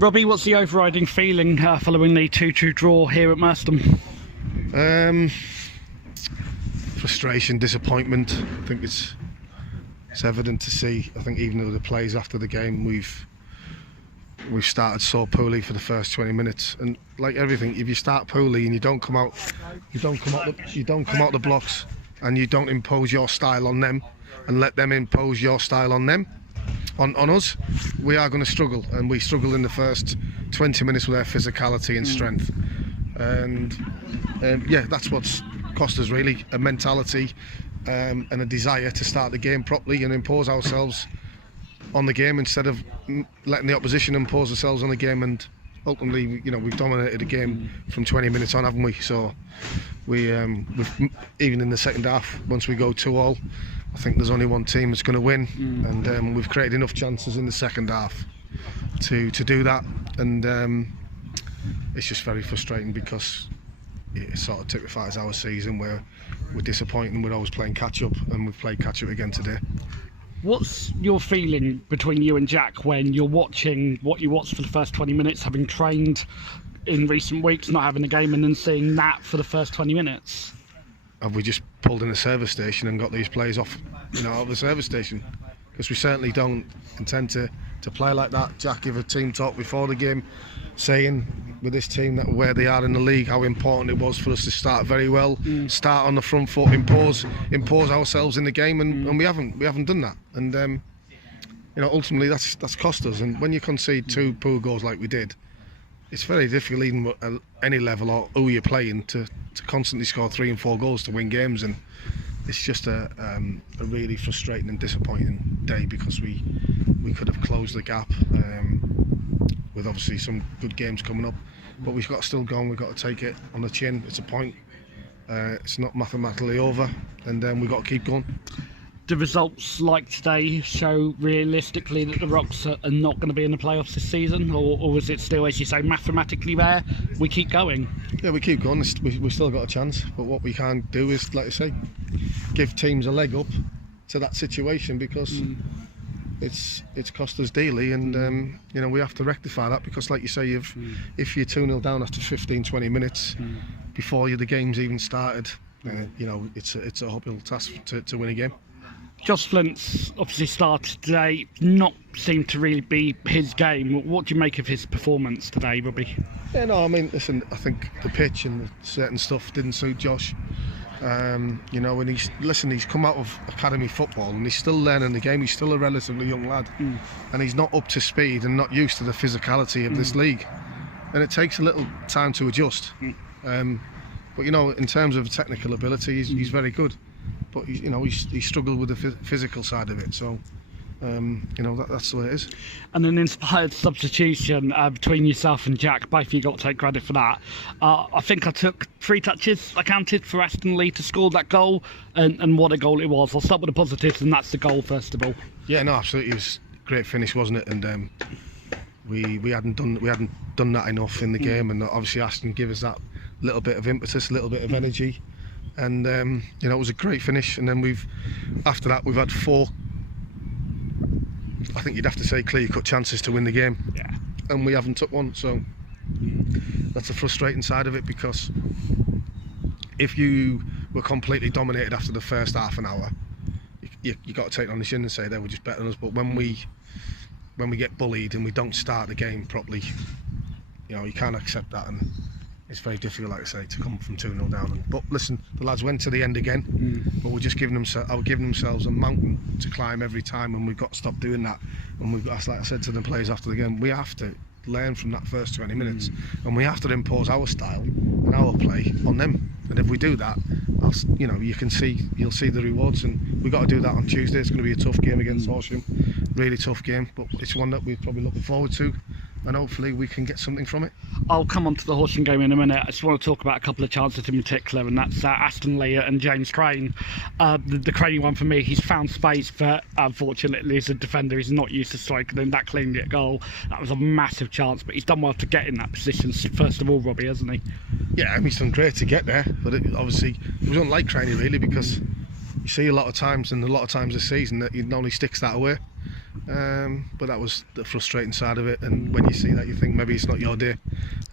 Robbie, what's the overriding feeling following the 2-2 draw here at Merstham? Frustration, disappointment. I think it's evident to see. I think even though the plays after the game, we've started so poorly for the first 20 minutes. And like everything, if you start poorly and you don't come out the blocks, and you don't impose your style on them, and let them impose your style on them, on us, we are going to struggle. And we struggle in the first 20 minutes with our physicality and strength. And yeah, that's what's cost us really, a mentality and a desire to start the game properly and impose ourselves on the game instead of letting the opposition impose themselves on the game. And ultimately, you know, we've dominated the game from 20 minutes on, haven't we? So we've even in the second half, once we go 2-2, I think there's only one team that's going to win, and we've created enough chances in the second half to do that. And it's just very frustrating because it sort of typifies our season where we're disappointing and we're always playing catch up, and we've played catch up again today. What's your feeling between you and Jack when you're watching what you watched for the first 20 minutes, having trained in recent weeks, not having a game, and then seeing that for the first 20 minutes? Have we just pulled in a service station and got these players off, out of the service station? Because we certainly don't intend to play like that. Jack gave a team talk before the game, saying with this team that where they are in the league, how important it was for us to start very well, start on the front foot, impose ourselves in the game, and we haven't done that. And ultimately that's cost us. And when you concede 2 poor goals like we did, it's very difficult, even at any level or who you're playing, to constantly score 3 and 4 goals to win games. And it's just a really frustrating and disappointing day, because we could have closed the gap with obviously some good games coming up, but we've got to still go on. We've got to take it on the chin. It's a point. It's not mathematically over, and we've got to keep going. The results like today show realistically that the Rocks are not going to be in the playoffs this season, or is it still, as you say, mathematically there? We keep going. Yeah, we keep going. We've still got a chance, but what we can't do is, like I say, give teams a leg up to that situation, because it's cost us dearly, and we have to rectify that, because like you say, if you're 2-0 down after 15-20 minutes before the game's even started, it's a uphill task to win a game. Josh Flint's obviously started today, not seemed to really be his game. What do you make of his performance today, Robbie? Yeah, no, I mean, listen, I think the pitch and certain stuff didn't suit Josh. And he's come out of academy football and he's still learning the game. He's still a relatively young lad, and he's not up to speed and not used to the physicality of this league, and it takes a little time to adjust. But in terms of technical ability, he's very good, but he struggled with the physical side of it. So that's the way it is. And an inspired substitution between yourself and Jack. Both of you got to take credit for that. I think I took 3 touches. I counted for Aston Lee to score that goal, and what a goal it was. I'll start with the positives, and that's the goal first of all. Yeah, no, absolutely. It was a great finish, wasn't it? And we hadn't done that enough in the game, and obviously Aston gave us that little bit of impetus, a little bit of energy, and it was a great finish. And then after that we've had 4, I think you'd have to say, clear-cut chances to win the game, and we haven't took one. So that's a frustrating side of it, because if you were completely dominated after the first half an hour, you got to take it on the chin and say they were just better than us. But when we get bullied and we don't start the game properly, you can't accept that, and it's very difficult, like I say, to come from 2-0 down. But listen, the lads went to the end again, but we're just giving themselves a mountain to climb every time, and we've got to stop doing that. And we've got, like I said to the players after the game, we have to learn from that first 20 minutes, and we have to impose our style and our play on them. And if we do that, you'll see the rewards. And we've got to do that on Tuesday. It's going to be a tough game against Horsham, really tough game, but it's one that we're probably looking forward to, and hopefully we can get something from it. I'll come on to the Horsham game in a minute. I just want to talk about a couple of chances in particular, and that's Aston Lee and James Crane. The Crane one for me, he's found space, but unfortunately as a defender he's not used to striking, and that cleaned it goal. That was a massive chance, but he's done well to get in that position first of all, Robbie, hasn't he? Yeah, he's done great to get there, but it was unlike Crane really, because you see a lot of times this season that he only sticks that away. But that was the frustrating side of it, and when you see that you think maybe it's not your day.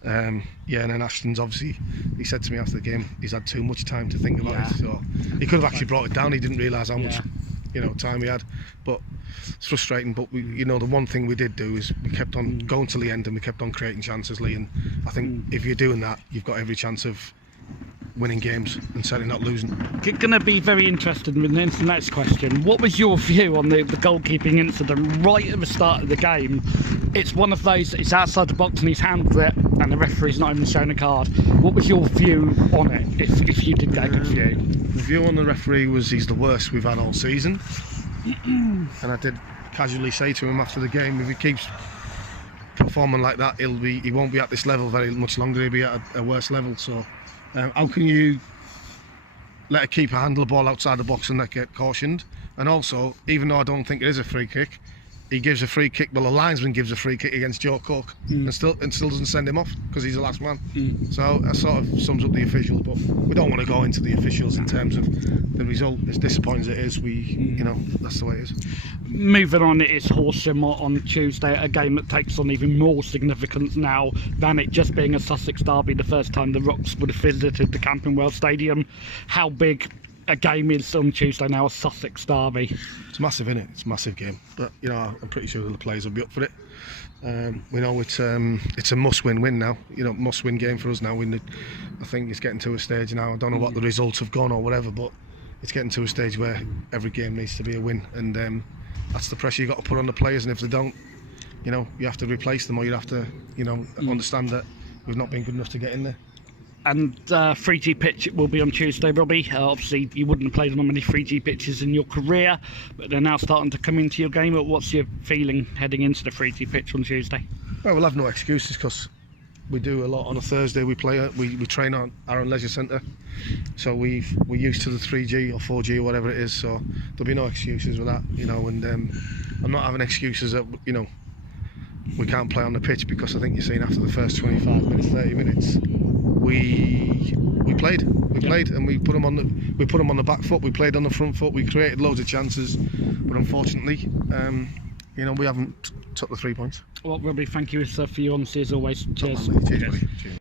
And then Ashton's obviously, he said to me after the game he's had too much time to think about it, so he could have actually brought it down. He didn't realise how much time he had, but it's frustrating. But we, the one thing we did do is we kept on going till the end, and we kept on creating chances, Lee, and I think if you're doing that, you've got every chance of winning games and certainly not losing. Going to be very interested in the next question. What was your view on the goalkeeping incident right at the start of the game? It's one of those, it's outside the box and he's handled it and the referee's not even shown a card. What was your view on it, if you did get a good view? The view on the referee was he's the worst we've had all season. And I did casually say to him after the game, if he keeps performing like that, he won't be at this level very much longer. He'll be at a worse level. So how can you let a keeper handle the ball outside the box and not get cautioned? And also, even though I don't think it is a free kick, he gives a free kick. Well, a linesman gives a free kick against Joe Cook and still doesn't send him off because he's the last man. So that sort of sums up the officials. But we don't want to go into the officials in terms of the result. As disappointing as it is, that's the way it is. Moving on, it is Horsham on Tuesday, a game that takes on even more significance now than it just being a Sussex derby, the first time the Rocks would have visited the Camping World Stadium. How big a game is on Tuesday now, a Sussex derby? It's massive, isn't it? It's a massive game, but I'm pretty sure the players will be up for it. We know it's a must-win win now. Must-win game for us now. I think it's getting to a stage now. I don't know what the results have gone or whatever, but it's getting to a stage where every game needs to be a win, and that's the pressure you got to put on the players. And if they don't, you have to replace them, or you have to, understand that we've not been good enough to get in there. And 3G pitch will be on Tuesday, Robbie. Obviously, you wouldn't have played on many 3G pitches in your career, but they're now starting to come into your game. What's your feeling heading into the 3G pitch on Tuesday? Well, we'll have no excuses because we do a lot on a Thursday. We train on our own leisure centre, so we're used to the 3G or 4G or whatever it is. So there'll be no excuses with that, And I'm not having excuses that we can't play on the pitch, because I think you're seeing after the first 25 minutes, 30 minutes, we played, and we put them on the back foot. We played on the front foot. We created loads of chances, but unfortunately, we haven't took the 3 points. Well, Robbie, thank you for your honesty as always. Cheers. Cheers, buddy. Cheers.